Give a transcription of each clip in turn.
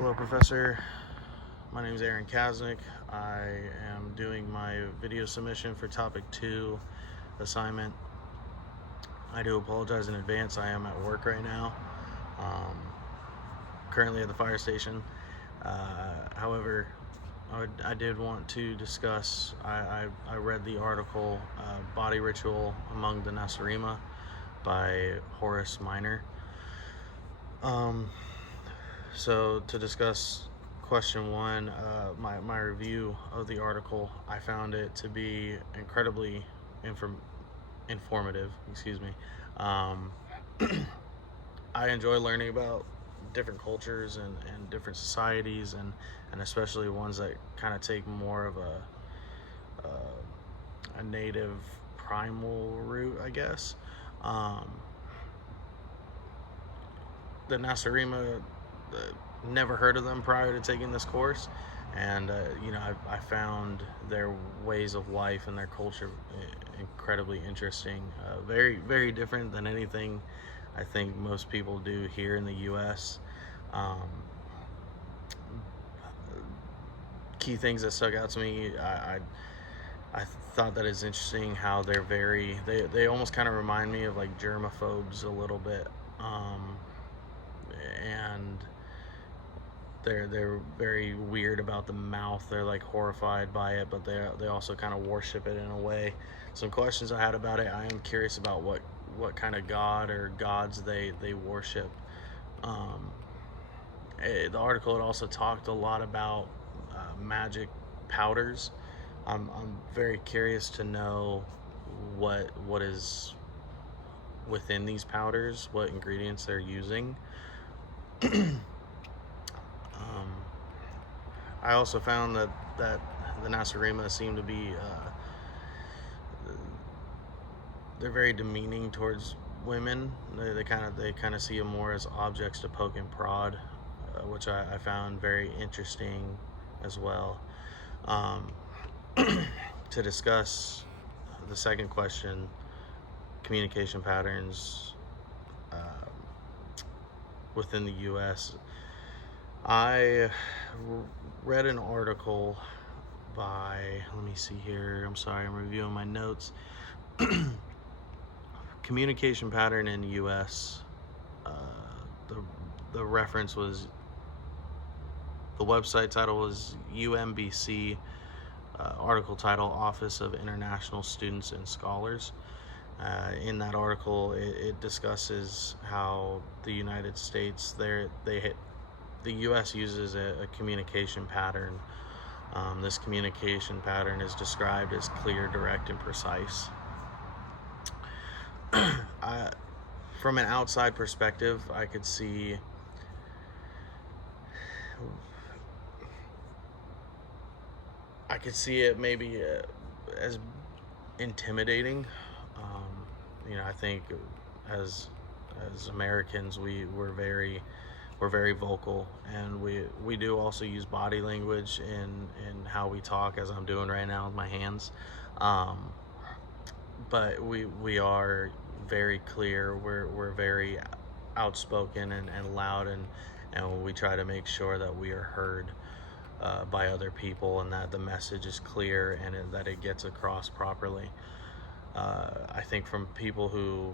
Hello, Professor. My name is Aaron Kaznick. I am doing my video submission for topic 2 assignment. I do apologize in advance. I am at work right now, currently at the fire station. However, I did want to discuss, I read the article, Body Ritual Among the Nasarima by Horace Minor. So to discuss question 1, my review of the article, I found it to be incredibly informative. I enjoy learning about different cultures and different societies, and especially ones that kind of take more of a native primal route, I guess. The Nasarima, never heard of them prior to taking this course, and I found their ways of life and their culture incredibly interesting. Very, very different than anything I think most people do here in the U.S. Key things that stuck out to me, I thought that it's interesting how they almost kind of remind me of like germaphobes a little bit, and they're very weird about the mouth. They're like horrified by it, but they also kind of worship it in a way. Some questions I had about it. I am curious about what kind of god or gods they worship. The article, it also talked a lot about magic powders. I'm very curious to know what is within these powders, what ingredients they're using. I also found that the Nasarima seem to be they're very demeaning towards women. They kind of see them more as objects to poke and prod, which I found very interesting as well. To discuss the second question, communication patterns within the U.S. I read an article by, let me see here, I'm sorry, I'm reviewing my notes. Communication pattern in the U.S. The reference was, the website title was UMBC, article title, Office of International Students and Scholars. In that article, it discusses how the United States, the U.S. uses a communication pattern. This communication pattern is described as clear, direct, and precise. From an outside perspective, I could see it maybe as intimidating. I think as Americans, we're very vocal, and we do also use body language in how we talk, as I'm doing right now with my hands. But we are very clear. We're very outspoken and loud, and we try to make sure that we are heard by other people, and that the message is clear and that it gets across properly. I think from people who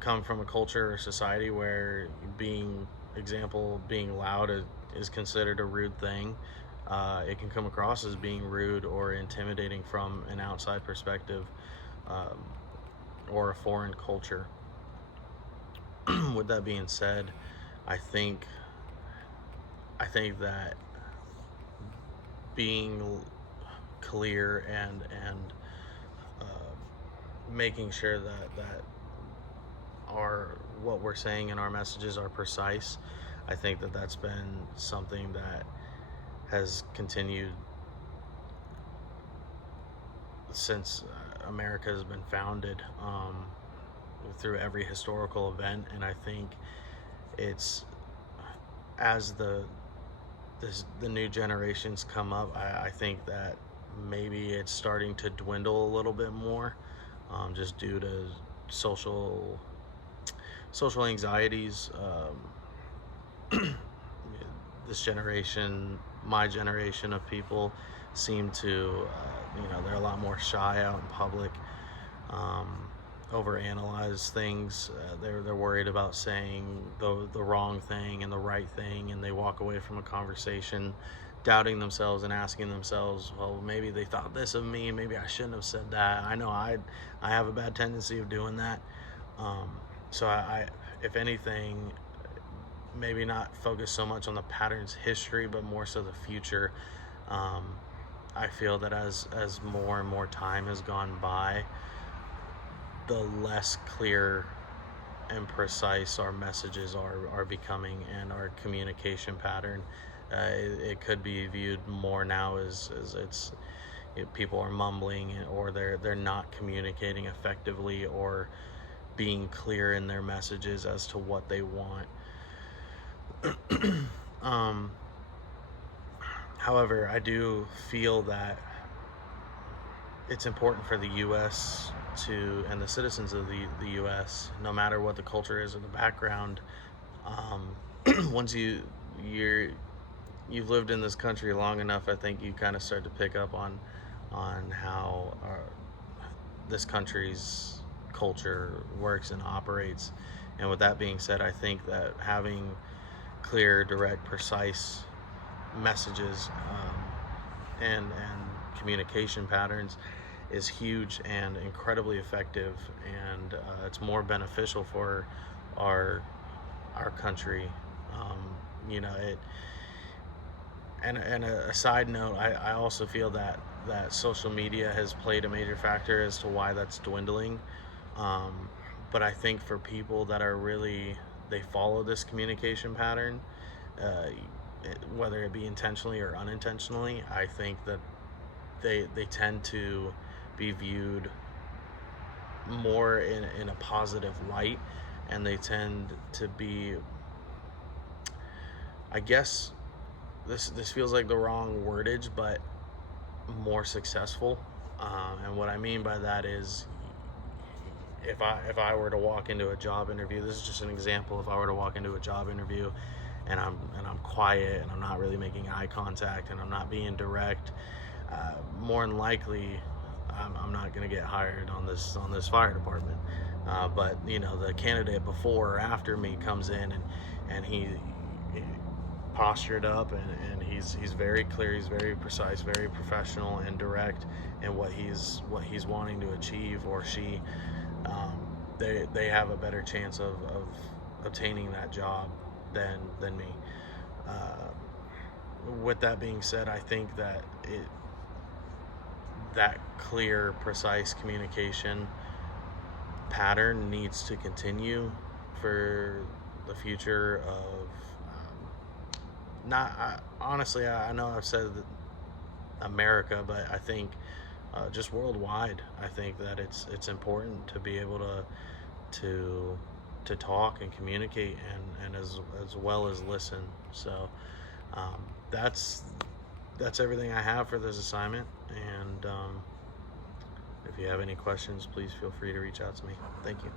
come from a culture or society where being loud is considered a rude thing, it can come across as being rude or intimidating from an outside perspective, or a foreign culture. With that being said, I think that being clear and making sure that what we're saying in our messages are precise, I think that that's been something that has continued since America has been founded, through every historical event. And I think it's, as the new generations come up, I think that maybe it's starting to dwindle a little bit more, just due to social anxieties. this generation, my generation of people, seem to, they're a lot more shy out in public, um, overanalyze things. They're worried about saying the wrong thing and the right thing, and they walk away from a conversation doubting themselves and asking themselves, well, maybe they thought this of me, maybe I shouldn't have said that. I know I have a bad tendency of doing that. So if anything, maybe not focus so much on the pattern's history, but more so the future. Um, I feel that as more and more time has gone by, the less clear and precise our messages are becoming, and our communication pattern. It could be viewed more now as it's, people are mumbling, or they're not communicating effectively or being clear in their messages as to what they want. um, However, I do feel that it's important for the U.S. and the citizens of the U.S., no matter what the culture is or the background, um, once you've lived in this country long enough, I think you kind of start to pick up on how this country's culture works and operates. And with that being said, I think that having clear, direct, precise messages, and communication patterns is huge and incredibly effective, and it's more beneficial for our our country. It. And a side note, I also feel that social media has played a major factor as to why that's dwindling. Um, but I think for people that are really, they follow this communication pattern, uh, whether it be intentionally or unintentionally, I think that they tend to be viewed more in a positive light, and they tend to be, I guess, this feels like the wrong wordage, but more successful. And what I mean by that is, if I were to walk into a job interview, this is just an example. If I were to walk into a job interview, and I'm quiet, and I'm not really making eye contact, and I'm not being direct, more than likely, I'm not going to get hired on this fire department. But the candidate before or after me comes in, and he postured up, and he's very clear, he's very precise, very professional and direct in what he's wanting to achieve, or she, they have a better chance of obtaining that job than me. Uh, with that being said, I think that clear, precise communication pattern needs to continue for the future of, not honestly, I know I've said that America, but I think, just worldwide, I think that it's important to be able to to talk and communicate, and as well as listen. So, that's everything I have for this assignment, and if you have any questions, please feel free to reach out to me. Thank you.